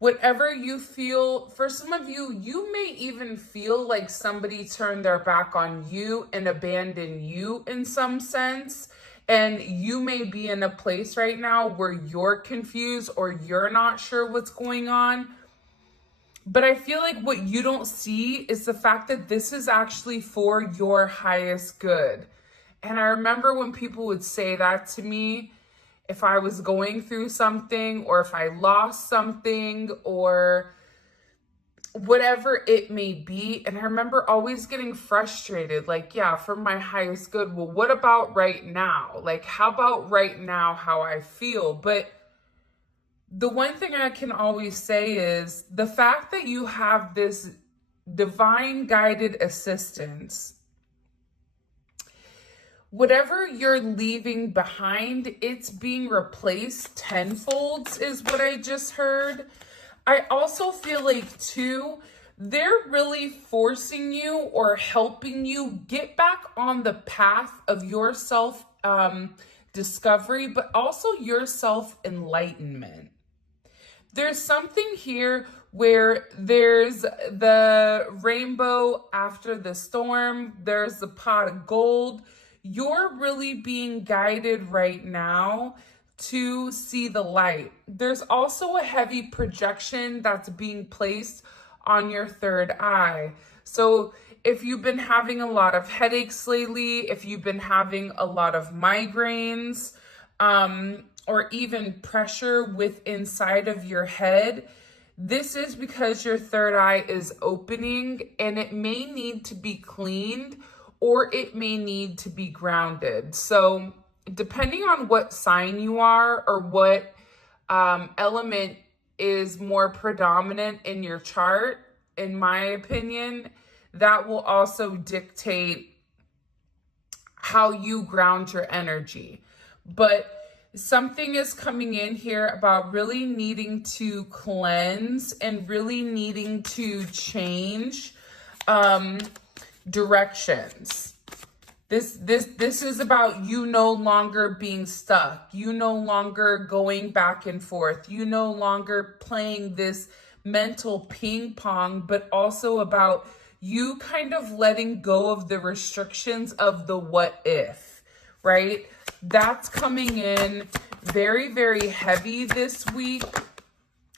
whatever you feel, for some of you, you may even feel like somebody turned their back on you and abandoned you in some sense. And you may be in a place right now where you're confused or you're not sure what's going on. But I feel like what you don't see is the fact that this is actually for your highest good. And I remember when people would say that to me, if I was going through something or if I lost something or whatever it may be. And I remember always getting frustrated, like, yeah, for my highest good. Well, what about right now? Like, how about right now, how I feel? But the one thing I can always say is the fact that you have this divine guided assistance, whatever you're leaving behind, it's being replaced tenfold is what I just heard. I also feel like too, they're really forcing you or helping you get back on the path of your self discovery, but also your self enlightenment. There's something here where there's the rainbow after the storm, there's the pot of gold. You're really being guided right now to see the light. There's also a heavy projection that's being placed on your third eye. So if you've been having a lot of headaches lately, if you've been having a lot of migraines, or even pressure with inside of your head, this is because your third eye is opening and it may need to be cleaned or it may need to be grounded. So depending on what sign you are or what element is more predominant in your chart, in my opinion, that will also dictate how you ground your energy. But something is coming in here about really needing to cleanse and really needing to change directions. This is about you no longer being stuck. You no longer going back and forth. You no longer playing this mental ping pong, but also about you kind of letting go of the restrictions of the what if, right? That's coming in very, very heavy this week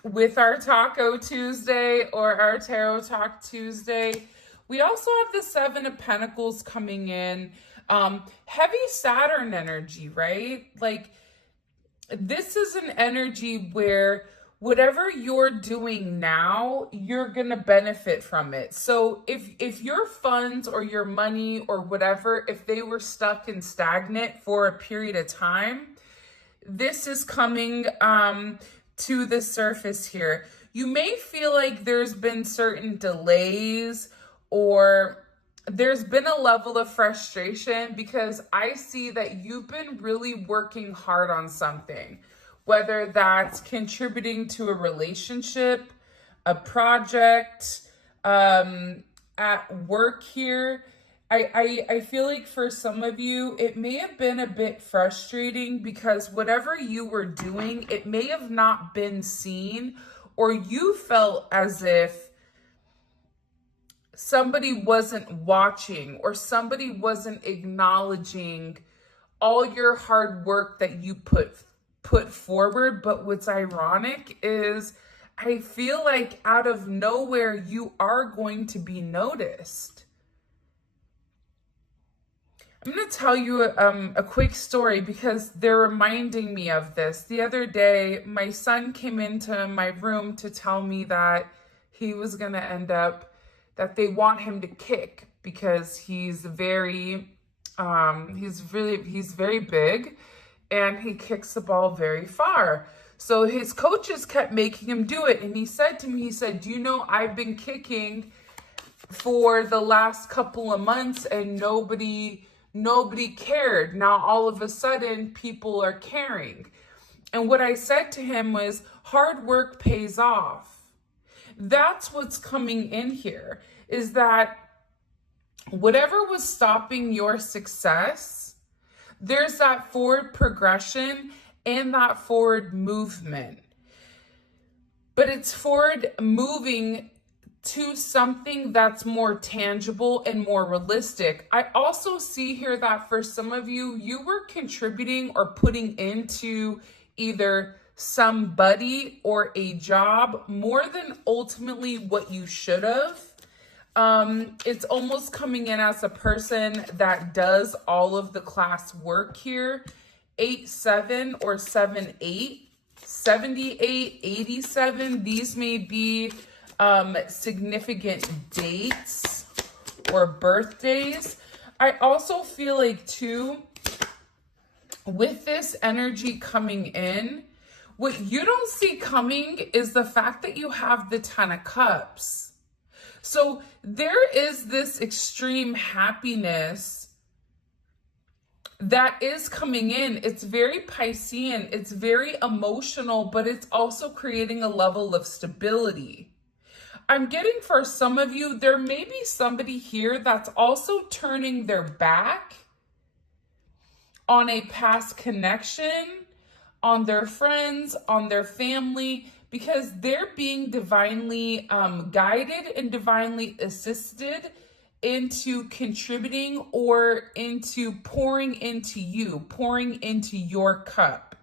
with our Taco Tuesday or our Tarot Talk Tuesday. We also have the Seven of Pentacles coming in. Heavy Saturn energy, right? Like, this is an energy where whatever you're doing now, you're gonna benefit from it. So if your funds or your money or whatever, if they were stuck and stagnant for a period of time, this is coming to the surface here. You may feel like there's been certain delays or there's been a level of frustration because I see that you've been really working hard on something, whether that's contributing to a relationship, a project, at work here. I feel like for some of you, it may have been a bit frustrating because whatever you were doing, it may have not been seen, or you felt as if somebody wasn't watching or somebody wasn't acknowledging all your hard work that you put forward. But what's ironic is I feel like out of nowhere, you are going to be noticed. I'm going to tell you a quick story because they're reminding me of this. The other day, my son came into my room to tell me that he was going to end up, that they want him to kick because he's very big and he kicks the ball very far. So his coaches kept making him do it. And he said to me, he said, do you know, I've been kicking for the last couple of months and nobody cared. Now, all of a sudden, people are caring. And what I said to him was, hard work pays off. That's what's coming in here, is that whatever was stopping your success, there's that forward progression and that forward movement. but it's forward moving to something that's more tangible and more realistic. I also see here that for some of you, you were contributing or putting into either somebody or a job more than ultimately what you should have. It's almost coming in as a person that does all of the class work here. 8-7 or 7-8, 78, 87. These may be significant dates or birthdays. I also feel like too, with this energy coming in, what you don't see coming is the fact that you have the 10 of Cups. So there is this extreme happiness that is coming in. It's very Piscean, it's very emotional, but it's also creating a level of stability. I'm getting for some of you, there may be somebody here that's also turning their back on a past connection, on their friends, on their family, because they're being divinely guided and divinely assisted into contributing or into pouring into you, pouring into your cup.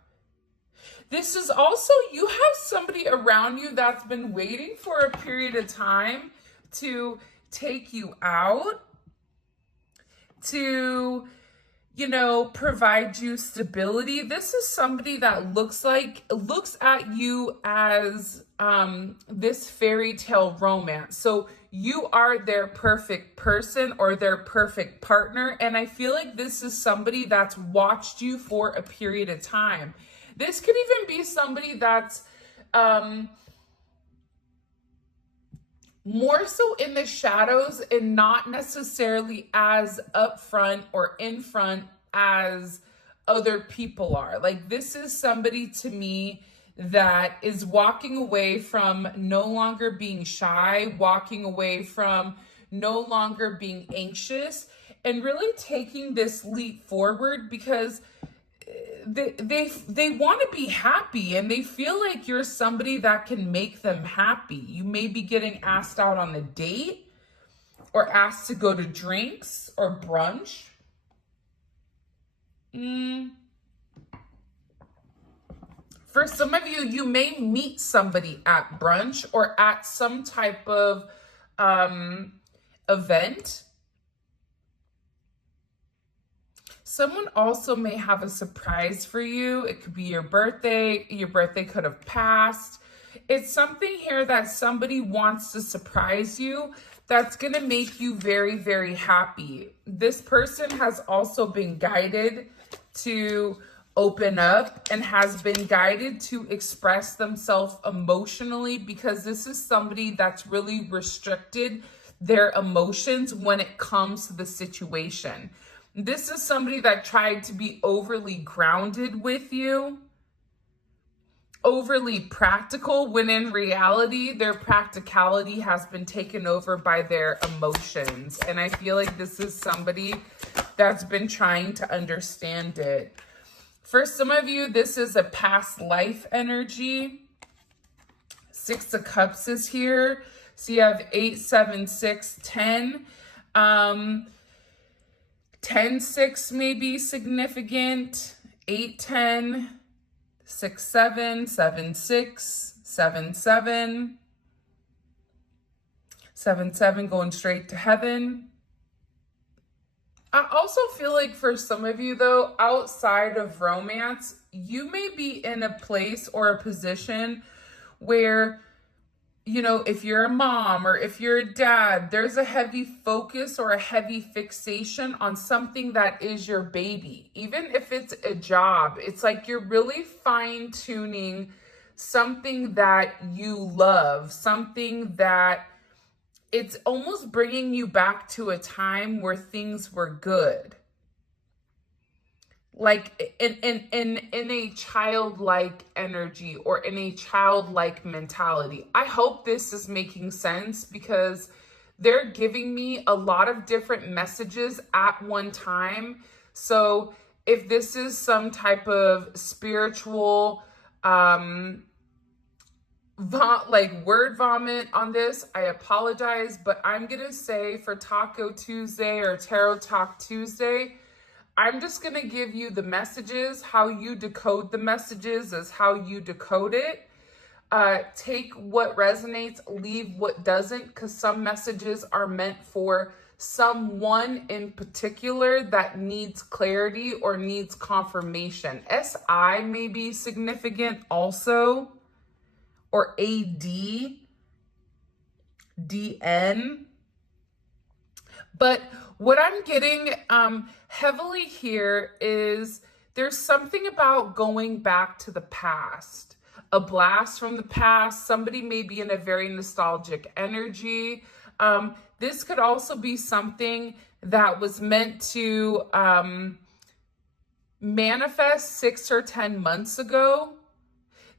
This is also, you have somebody around you that's been waiting for a period of time to take you out, to, you know, provide you stability. This is somebody that looks at you as this fairy tale romance. So you are their perfect person or their perfect partner. And I feel like this is somebody that's watched you for a period of time. This could even be somebody that's more so in the shadows and not necessarily as upfront or in front as other people are. Like, this is somebody to me that is walking away from no longer being shy, walking away from no longer being anxious, and really taking this leap forward because they want to be happy and they feel like you're somebody that can make them happy. You may be getting asked out on a date or asked to go to drinks or brunch. For some of you, you may meet somebody at brunch or at some type of event. Someone also may have a surprise for you. It could be your birthday. Your birthday could have passed. It's something here that somebody wants to surprise you that's going to make you very, very happy. This person has also been guided to open up and has been guided to express themselves emotionally, because this is somebody that's really restricted their emotions when it comes to the situation. This is somebody that tried to be overly grounded with you, overly practical, when in reality, their practicality has been taken over by their emotions. And I feel like this is somebody that's been trying to understand it. For some of you, this is a past life energy. 6 of Cups is here. So you have 8, 7, 6, 10. 10, 6 may be significant. 8, 10, 6, 7, 7, 6, 7, 7. 7, 7 going straight to heaven. I also feel like for some of you though, outside of romance, you may be in a place or a position where, you know, if you're a mom or if you're a dad, there's a heavy focus or a heavy fixation on something that is your baby. Even if it's a job, it's like you're really fine-tuning something that you love, something that it's almost bringing you back to a time where things were good. Like in a childlike energy or in a childlike mentality. I hope this is making sense, because they're giving me a lot of different messages at one time. So if this is some type of spiritual like word vomit on this, I apologize, but I'm gonna say for Taco Tuesday or Tarot Talk Tuesday, I'm just gonna give you the messages. How you decode the messages is how you decode it. Take what resonates, leave what doesn't, because some messages are meant for someone in particular that needs clarity or needs confirmation. SI may be significant also, or AD, DN. But what I'm getting heavily here is there's something about going back to the past, a blast from the past. Somebody may be in a very nostalgic energy. This could also be something that was meant to manifest 6 or 10 months ago.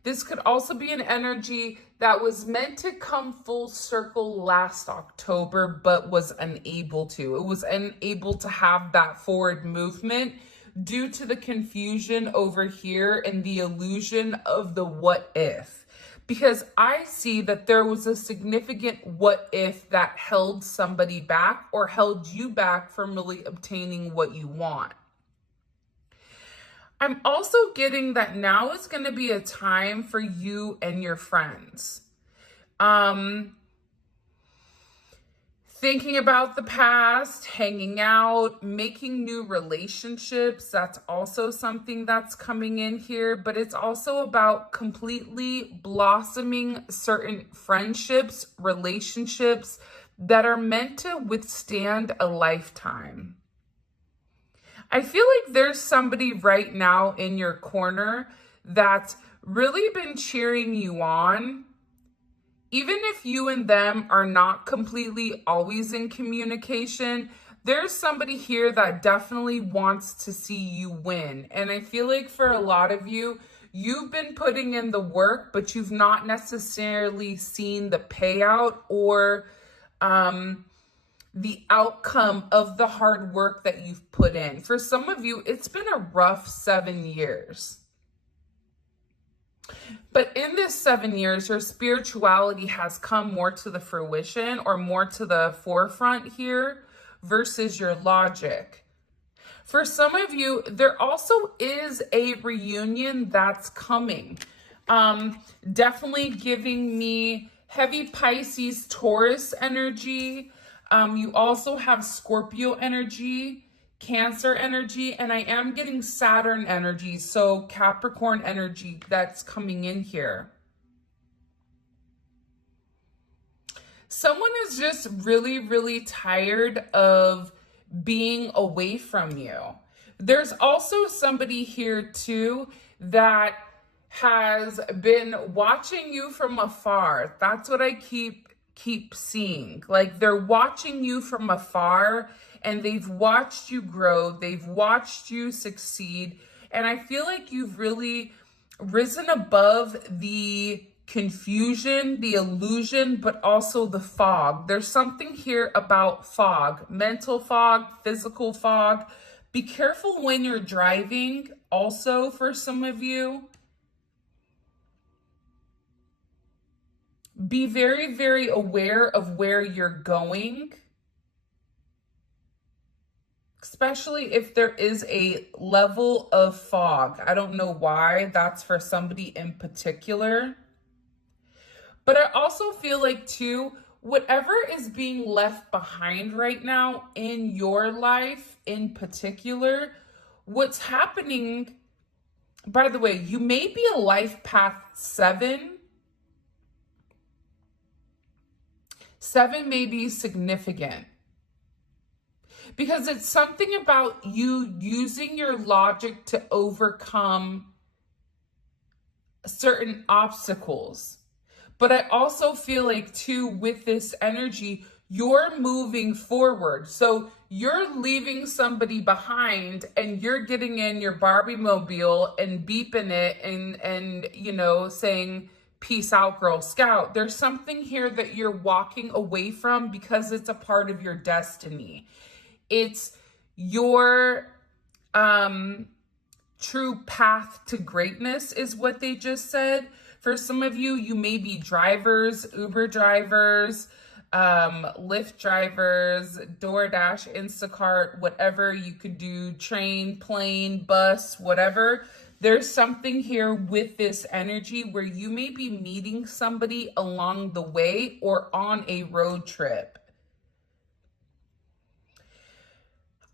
This could also be an energy that was meant to come full circle last October, but was unable to. It was unable to have that forward movement due to the confusion over here and the illusion of the what if. Because I see that there was a significant what if that held somebody back or held you back from really obtaining what you want. I'm also getting that now is going to be a time for you and your friends. Thinking about the past, hanging out, making new relationships. That's also something that's coming in here, but it's also about completely blossoming certain friendships, relationships that are meant to withstand a lifetime. I feel like there's somebody right now in your corner that's really been cheering you on. Even if you and them are not completely always in communication, there's somebody here that definitely wants to see you win. And I feel like for a lot of you, you've been putting in the work, but you've not necessarily seen the payout or the outcome of the hard work that you've put in. For some of you, it's been a rough 7 years. But in this 7 years, your spirituality has come more to the fruition or more to the forefront here versus your logic. For some of you, there also is a reunion that's coming. Definitely giving me heavy Pisces, Taurus energy. You also have Scorpio energy, Cancer energy, and I am getting Saturn energy, so Capricorn energy that's coming in here. Someone is just really, really tired of being away from you. There's also somebody here too that has been watching you from afar. That's what I keep seeing. Like they're watching you from afar and they've watched you grow. They've watched you succeed. And I feel like you've really risen above the confusion, the illusion, but also the fog. There's something here about fog, mental fog, physical fog. Be careful when you're driving also for some of you. Be very, very aware of where you're going, especially if there is a level of fog. I don't know why that's for somebody in particular. But I also feel like too, whatever is being left behind right now in your life in particular, what's happening, by the way, you may be a life path 7. 7 may be significant because it's something about you using your logic to overcome certain obstacles. But I also feel like too, with this energy, you're moving forward. So you're leaving somebody behind and you're getting in your Barbie mobile and beeping it and you know, saying, peace out, Girl Scout. There's something here that you're walking away from because it's a part of your destiny. It's your true path to greatness is what they just said. For some of you, you may be drivers, Uber drivers, Lyft drivers, DoorDash, Instacart, whatever you could do, train, plane, bus, whatever. There's something here with this energy where you may be meeting somebody along the way or on a road trip.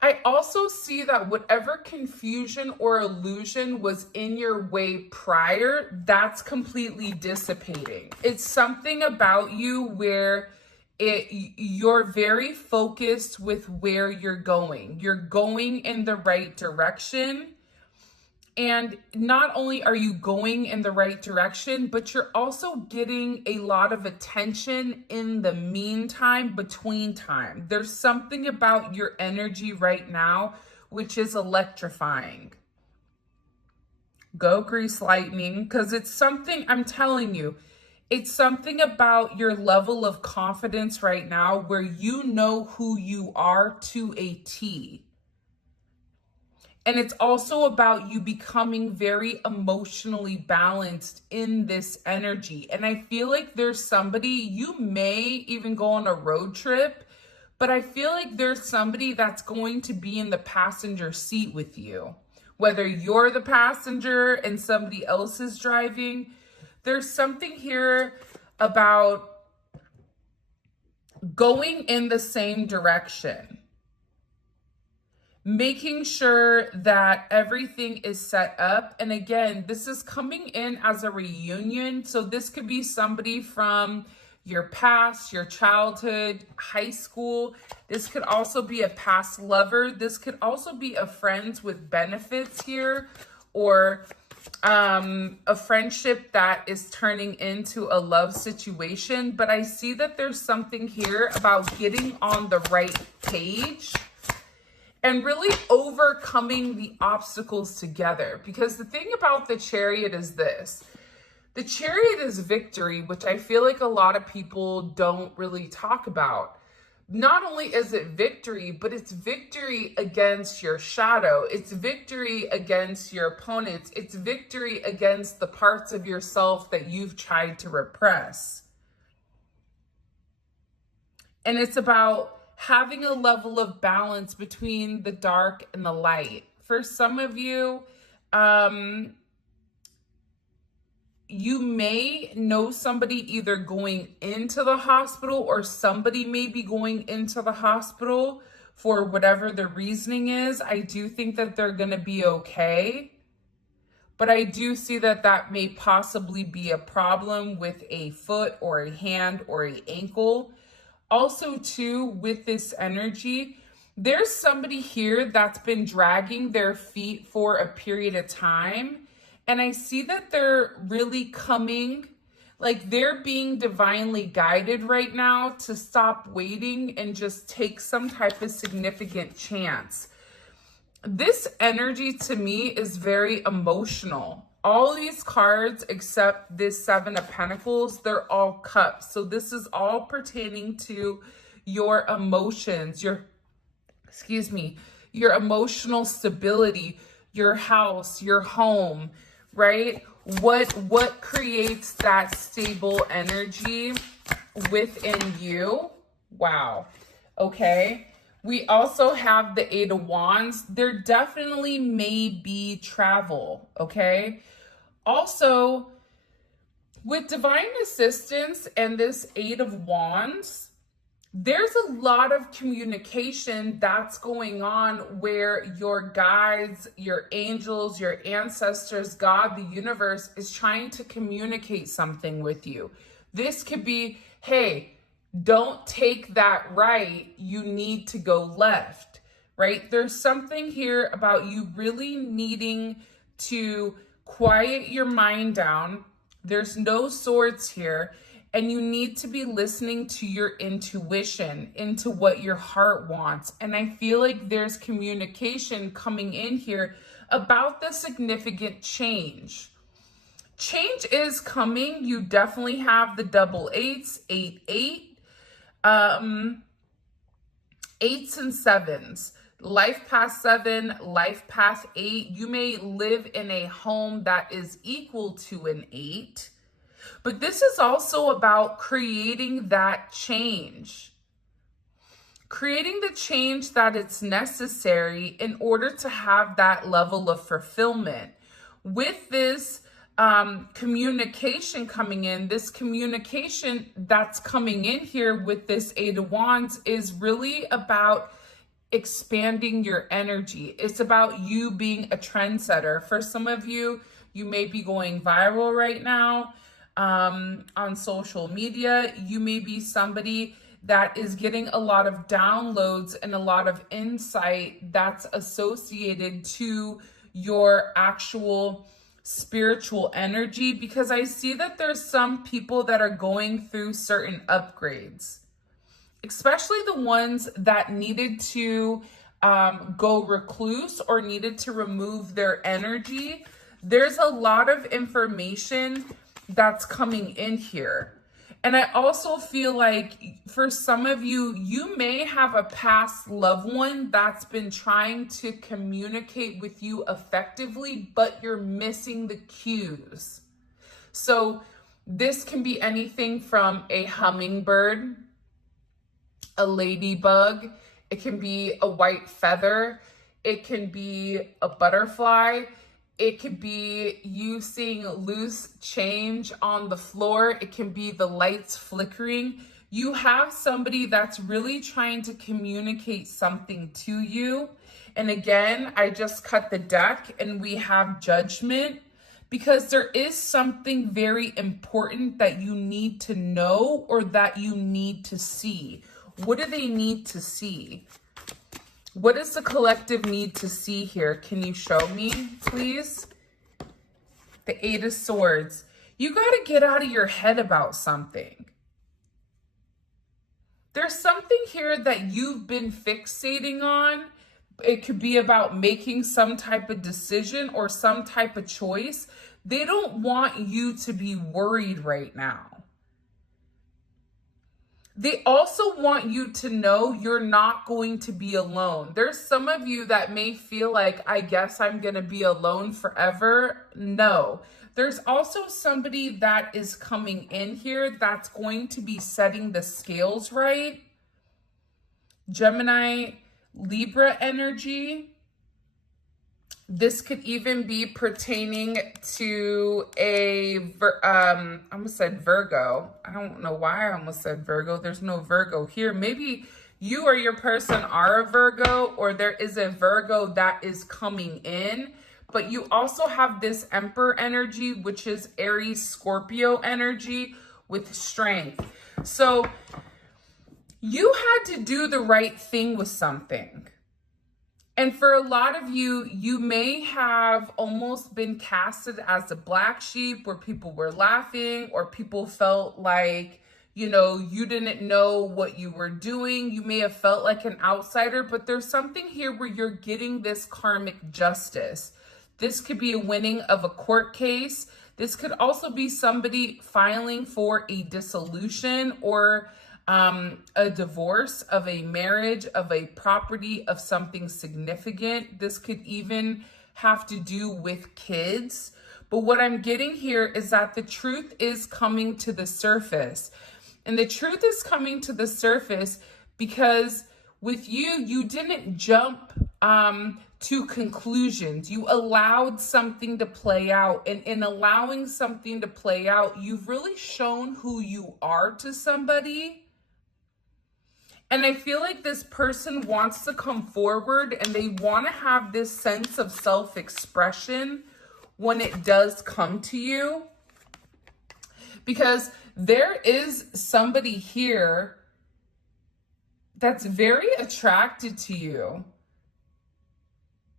I also see that whatever confusion or illusion was in your way prior, that's completely dissipating. It's something about you where you're very focused with where you're going. You're going in the right direction. And not only are you going in the right direction, but you're also getting a lot of attention in the meantime, between time. There's something about your energy right now, which is electrifying. Go grease lightning, because it's something, I'm telling you, it's something about your level of confidence right now where you know who you are to a T. And it's also about you becoming very emotionally balanced in this energy. And I feel like there's somebody, you may even go on a road trip, but I feel like there's somebody that's going to be in the passenger seat with you. Whether you're the passenger and somebody else is driving, there's something here about going in the same direction. Making sure that everything is set up. And again, this is coming in as a reunion. So this could be somebody from your past, your childhood, high school. This could also be a past lover. This could also be a friends with benefits here, or a friendship that is turning into a love situation. But I see that there's something here about getting on the right page and really overcoming the obstacles together. Because the thing about the Chariot is this. The Chariot is victory, which I feel like a lot of people don't really talk about. Not only is it victory, but it's victory against your shadow. It's victory against your opponents. It's victory against the parts of yourself that you've tried to repress. And it's about having a level of balance between the dark and the light. For some of you, you may know somebody either going into the hospital, or somebody may be going into the hospital for whatever the reasoning is. I do think that they're going to be okay. But I do see that that may possibly be a problem with a foot or a hand or an ankle. Also, too, with this energy, there's somebody here that's been dragging their feet for a period of time. And I see that they're really coming, like they're being divinely guided right now to stop waiting and just take some type of significant chance. This energy to me is very emotional. All these cards except this Seven of Pentacles, they're all cups. So this is all pertaining to your emotions, your emotional stability, your house, your home, right? What creates that stable energy within you? Wow. Okay. We also have the Eight of Wands. There definitely may be travel, okay? Also, with divine assistance and this Eight of Wands, there's a lot of communication that's going on where your guides, your angels, your ancestors, God, the universe is trying to communicate something with you. This could be, hey, don't take that right, you need to go left, right? There's something here about you really needing to quiet your mind down. There's no swords here. And you need to be listening to your intuition, into what your heart wants. And I feel like there's communication coming in here about the significant change. Change is coming. You definitely have the double eights, 8-8. Eights and sevens, life path 7, life path 8. You may live in a home that is equal to an 8. But this is also about creating that change. Creating the change that it's necessary in order to have that level of fulfillment. With this communication coming in, this communication that's coming in here with this Eight of Wands is really about expanding your energy. It's about you being a trendsetter. For some of you, you may be going viral right now on social media. You may be somebody that is getting a lot of downloads and a lot of insight that's associated to your actual spiritual energy, because I see that there's some people that are going through certain upgrades, especially the ones that needed to go recluse or needed to remove their energy. There's a lot of information that's coming in here. And I also feel like for some of you, you may have a past loved one that's been trying to communicate with you effectively, but you're missing the cues. So this can be anything from a hummingbird, a ladybug, it can be a white feather, it can be a butterfly, it could be you seeing loose change on the floor, it can be the lights flickering. You have somebody that's really trying to communicate something to you. And again, I just cut the deck and we have Judgment, because there is something very important that you need to know or that you need to see. What do they need to see? What does the collective need to see here? Can you show me, please? The Eight of Swords. You got to get out of your head about something. There's something here that you've been fixating on. It could be about making some type of decision or some type of choice. They don't want you to be worried right now. They also want you to know you're not going to be alone. There's some of you that may feel like, I guess I'm going to be alone forever. No. There's also somebody that is coming in here that's going to be setting the scales right. Gemini, Libra energy. This could even be pertaining to I almost said Virgo. I don't know why I almost said Virgo. There's no Virgo here. Maybe you or your person are a Virgo, or there is a Virgo that is coming in. But you also have this Emperor energy, which is Aries, Scorpio energy with strength. So you had to do the right thing with something. And for a lot of you, you may have almost been casted as a black sheep where people were laughing, or people felt like, you know, you didn't know what you were doing. You may have felt like an outsider, but there's something here where you're getting this karmic justice. This could be a winning of a court case. This could also be somebody filing for a dissolution or a divorce of a marriage, of a property, of something significant. This could even have to do with kids. But what I'm getting here is that the truth is coming to the surface. And the truth is coming to the surface because with you, you didn't jump to conclusions. You allowed something to play out. And in allowing something to play out, you've really shown who you are to somebody. And I feel like this person wants to come forward and they want to have this sense of self-expression when it does come to you. Because there is somebody here that's very attracted to you.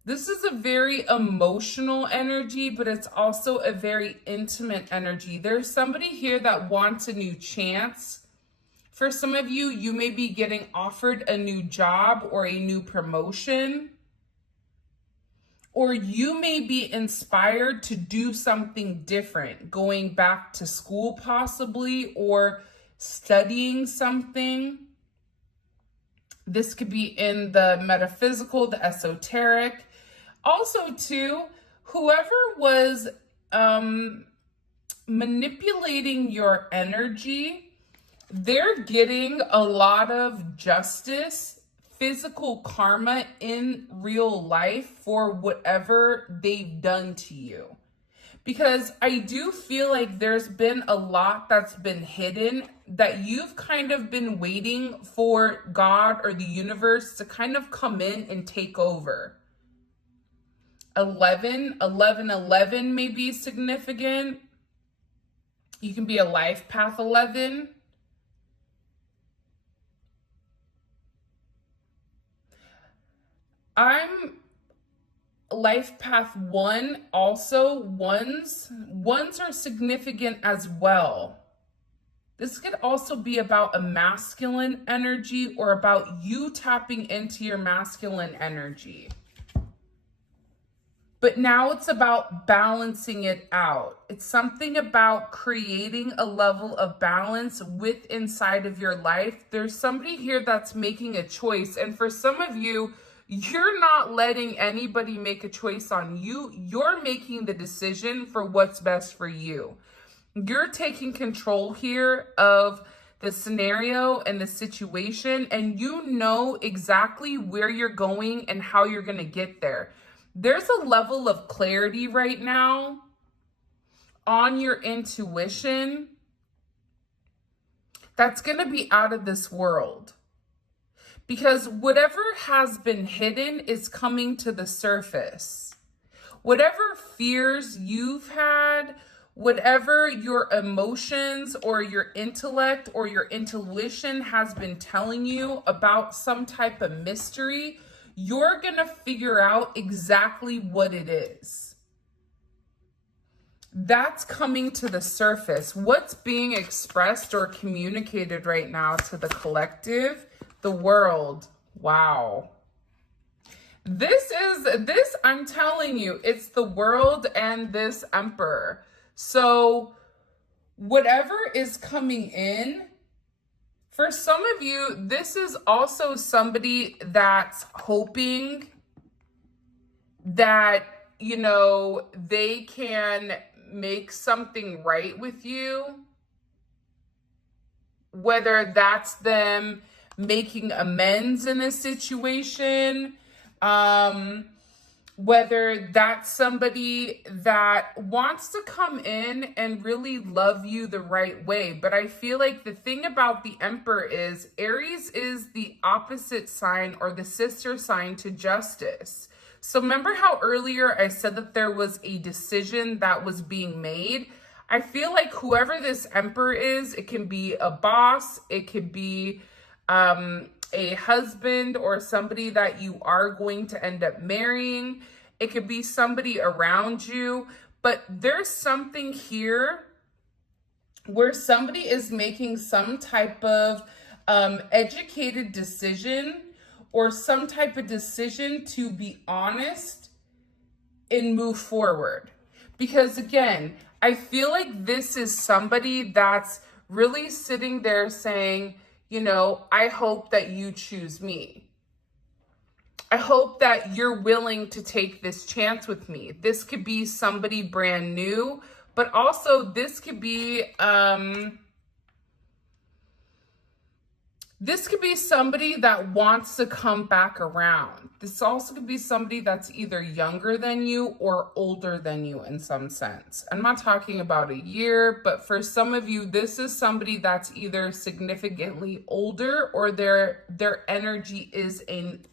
This is a very emotional energy, but it's also a very intimate energy. There's somebody here that wants a new chance. For some of you, you may be getting offered a new job or a new promotion. Or you may be inspired to do something different, going back to school possibly, or studying something. This could be in the metaphysical, the esoteric. Also, too, whoever was manipulating your energy. They're getting a lot of justice, physical karma in real life for whatever they've done to you. Because I do feel like there's been a lot that's been hidden that you've kind of been waiting for God or the universe to kind of come in and take over. 11 may be significant. You can be a life path 11. I'm life path 1 also. Ones are significant as well. This could also be about a masculine energy or about you tapping into your masculine energy. But now it's about balancing it out. It's something about creating a level of balance with inside of your life. There's somebody here that's making a choice. And for some of you, you're not letting anybody make a choice on you. You're making the decision for what's best for you. You're taking control here of the scenario and the situation, and you know exactly where you're going and how you're going to get there. There's a level of clarity right now on your intuition that's going to be out of this world. Because whatever has been hidden is coming to the surface. Whatever fears you've had, whatever your emotions or your intellect or your intuition has been telling you about some type of mystery, you're going to figure out exactly what it is. That's coming to the surface. What's being expressed or communicated right now to the collective, the world. Wow. This, I'm telling you, it's the world and this emperor. So whatever is coming in, for some of you, this is also somebody that's hoping that, you know, they can make something right with you. Whether that's them making amends in a situation, whether that's somebody that wants to come in and really love you the right way. But I feel like the thing about the Emperor is Aries is the opposite sign or the sister sign to Justice. So remember how earlier I said that there was a decision that was being made? I feel like whoever this Emperor is, it can be a boss, it could be a husband or somebody that you are going to end up marrying. It could be somebody around you, but there's something here where somebody is making some type of educated decision or some type of decision to be honest and move forward. Because again, I feel like this is somebody that's really sitting there saying, you know, I hope that you choose me. I hope that you're willing to take this chance with me. This could be somebody brand new, but also this could be somebody that wants to come back around. This also could be somebody that's either younger than you or older than you in some sense. I'm not talking about a year, but for some of you, this is somebody that's either significantly older or their energy is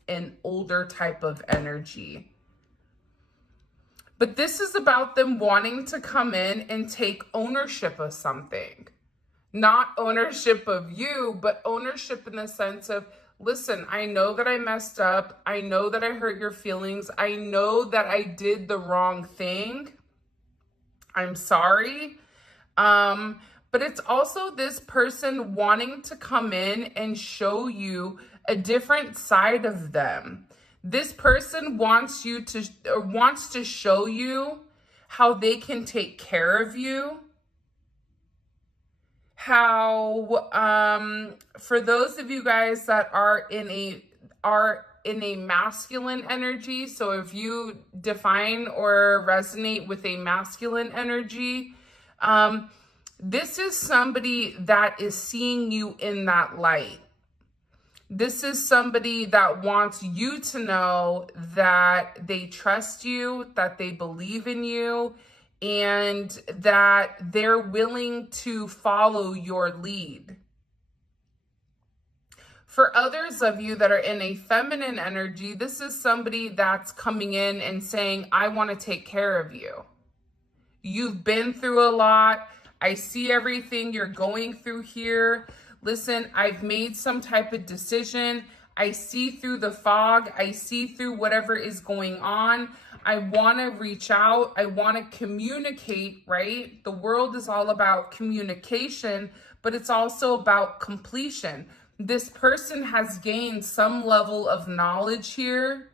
an older type of energy. But this is about them wanting to come in and take ownership of something. Not ownership of you, but ownership in the sense of, listen, I know that I messed up. I know that I hurt your feelings. I know that I did the wrong thing. I'm sorry. But it's also this person wanting to come in and show you a different side of them. This person wants to show you how they can take care of you. How for those of you guys that are in a masculine energy, so if you define or resonate with a masculine energy, This is somebody that is seeing you in that light. This is somebody that wants you to know that they trust you, that they believe in you, and that they're willing to follow your lead. For others of you that are in a feminine energy, this is somebody that's coming in and saying, I want to take care of you. You've been through a lot. I see everything you're going through here. Listen, I've made some type of decision. I see through the fog. I see through whatever is going on. I want to reach out. I want to communicate, right? The world is all about communication, but it's also about completion. This person has gained some level of knowledge here.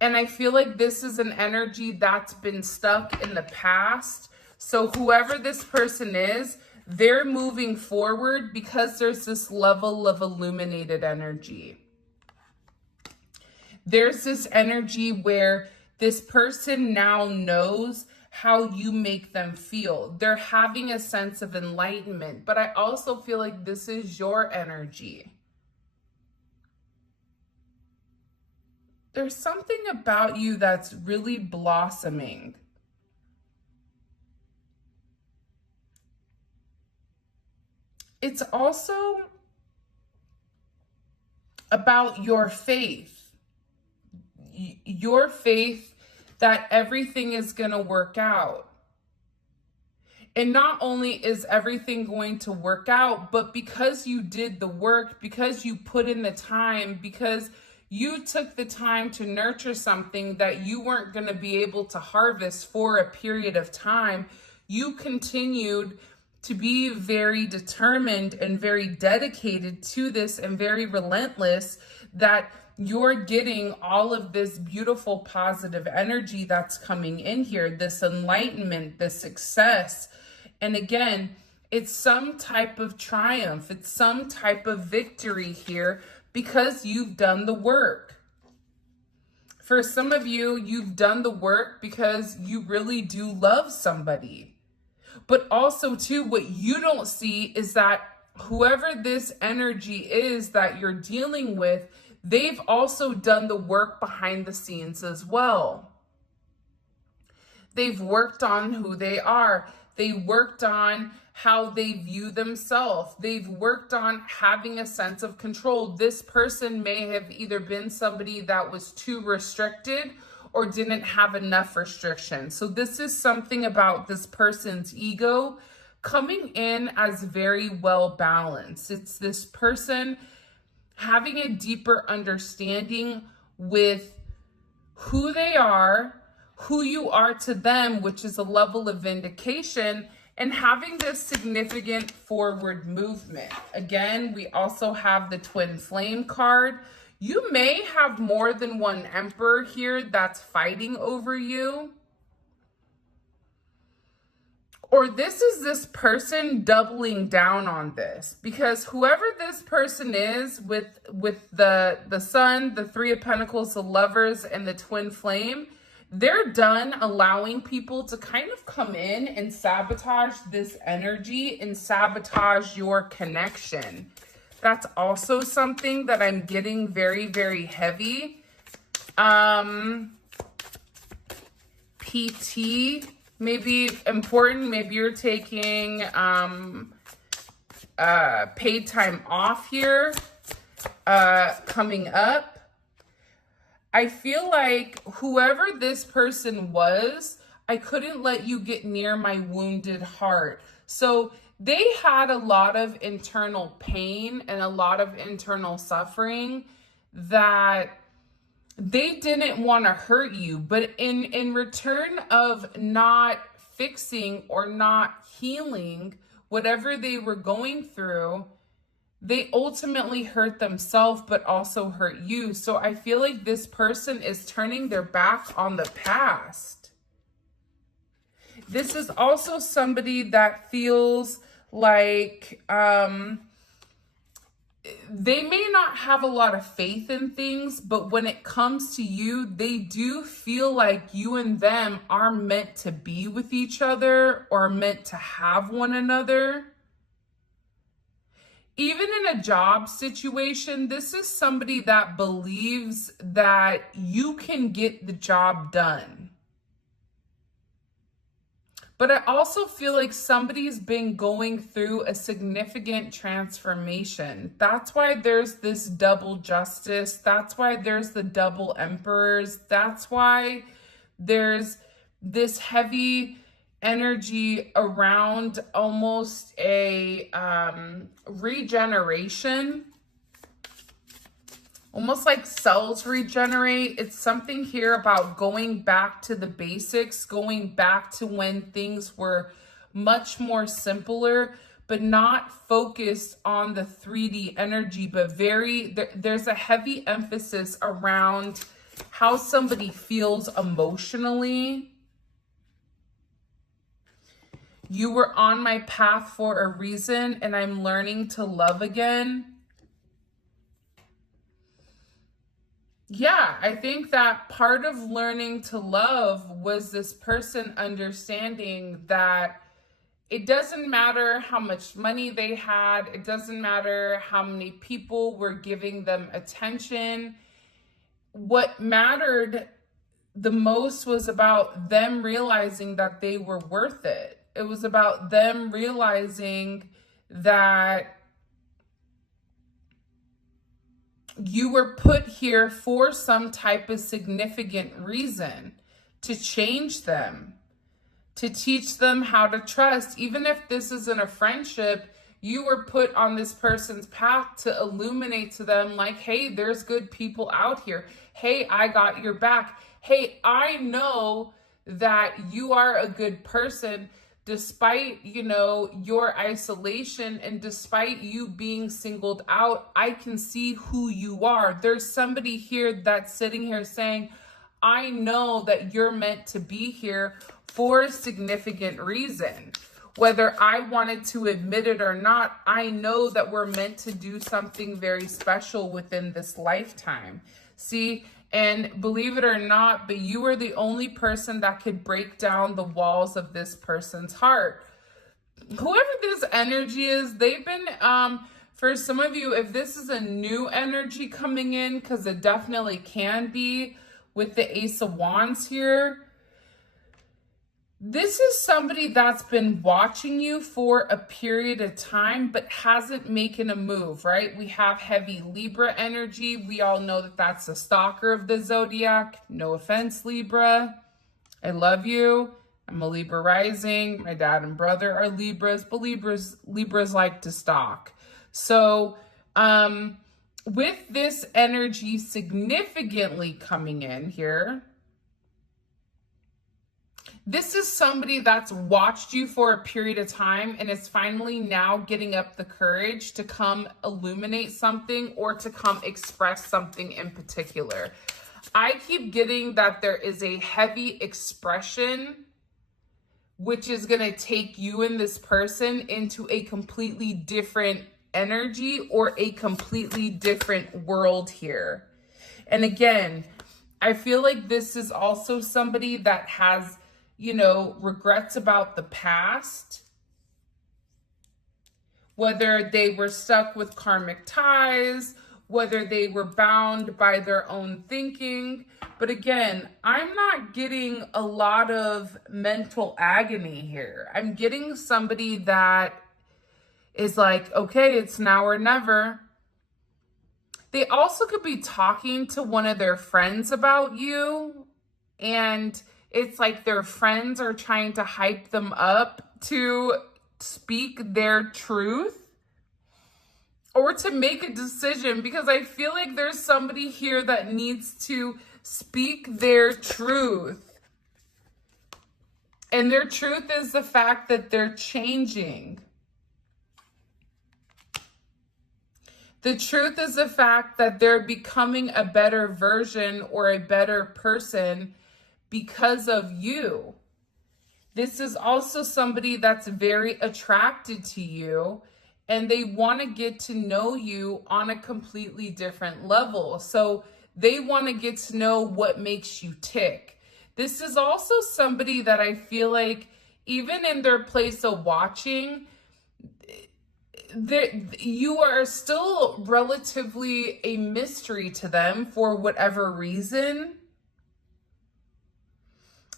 And I feel like this is an energy that's been stuck in the past. So whoever this person is, they're moving forward because there's this level of illuminated energy. There's this energy where this person now knows how you make them feel. They're having a sense of enlightenment, but I also feel like this is your energy. There's something about you that's really blossoming. It's also about your faith. Your faith that everything is going to work out. And not only is everything going to work out, but because you did the work, because you put in the time, because you took the time to nurture something that you weren't going to be able to harvest for a period of time, you continued to be very determined and very dedicated to this and very relentless, that you're getting all of this beautiful positive energy that's coming in here, this enlightenment, this success. And again, it's some type of triumph. It's some type of victory here because you've done the work. For some of you, you've done the work because you really do love somebody. But also, too, what you don't see is that whoever this energy is that you're dealing with, they've also done the work behind the scenes as well. They've worked on who they are. They worked on how they view themselves. They've worked on having a sense of control. This person may have either been somebody that was too restricted or didn't have enough restriction. So this is something about this person's ego coming in as very well balanced. It's this person having a deeper understanding with who they are, who you are to them, which is a level of vindication, and having this significant forward movement. Again, we also have the twin flame card. You may have more than one emperor here that's fighting over you. Or this is this person doubling down on this, because whoever this person is with the Sun, the Three of Pentacles, the Lovers, and the Twin Flame, they're done allowing people to kind of come in and sabotage this energy and sabotage your connection. That's also something that I'm getting very, very heavy. PT may be important. Maybe you're taking paid time off here coming up. I feel like whoever this person was, I couldn't let you get near my wounded heart. So they had a lot of internal pain and a lot of internal suffering that they didn't want to hurt you. But in return of not fixing or not healing whatever they were going through, they ultimately hurt themselves, but also hurt you. So I feel like this person is turning their back on the past. This is also somebody that feels like they may not have a lot of faith in things, but when it comes to you, they do feel like you and them are meant to be with each other or meant to have one another. Even in a job situation, this is somebody that believes that you can get the job done. But I also feel like somebody's been going through a significant transformation. That's why there's this double justice. That's why there's the double emperors. That's why there's this heavy energy around almost a regeneration. Almost like cells regenerate. It's something here about going back to the basics, going back to when things were much more simpler, but not focused on the 3D energy, but there's a heavy emphasis around how somebody feels emotionally. You were on my path for a reason, and I'm learning to love again. Yeah, I think that part of learning to love was this person understanding that it doesn't matter how much money they had. It doesn't matter how many people were giving them attention. What mattered the most was about them realizing that they were worth it. It was about them realizing that you were put here for some type of significant reason, to change them, to teach them how to trust. Even if this isn't a friendship, you were put on this person's path to illuminate to them like, hey, there's good people out here. Hey, I got your back. Hey, I know that you are a good person. Despite, your isolation and despite you being singled out, I can see who you are. There's somebody here that's sitting here saying, I know that you're meant to be here for a significant reason. Whether I wanted to admit it or not, I know that we're meant to do something very special within this lifetime. See? And believe it or not, but you are the only person that could break down the walls of this person's heart. Whoever this energy is, they've been, for some of you, if this is a new energy coming in, because it definitely can be with the Ace of Wands here, this is somebody that's been watching you for a period of time, but hasn't making a move, right? We have heavy Libra energy. We all know that that's the stalker of the zodiac. No offense, Libra. I love you. I'm a Libra rising. My dad and brother are Libras, but Libras like to stalk. So, with this energy significantly coming in here, this is somebody that's watched you for a period of time and is finally now getting up the courage to come illuminate something or to come express something in particular. I keep getting that there is a heavy expression which is going to take you and this person into a completely different energy or a completely different world here. And again, I feel like this is also somebody that has regrets about the past, whether they were stuck with karmic ties, whether they were bound by their own thinking. But again, I'm not getting a lot of mental agony here. I'm getting somebody that is like, okay, it's now or never. They also could be talking to one of their friends about you, and it's like their friends are trying to hype them up to speak their truth or to make a decision, because I feel like there's somebody here that needs to speak their truth. And their truth is the fact that they're changing. The truth is the fact that they're becoming a better version or a better person because of you. This is also somebody that's very attracted to you and they want to get to know you on a completely different level. So they want to get to know what makes you tick. This is also somebody that I feel like, even in their place of watching, you are still relatively a mystery to them for whatever reason.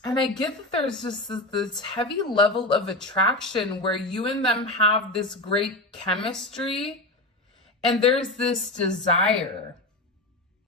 And I get that there's just this heavy level of attraction where you and them have this great chemistry, and there's this desire.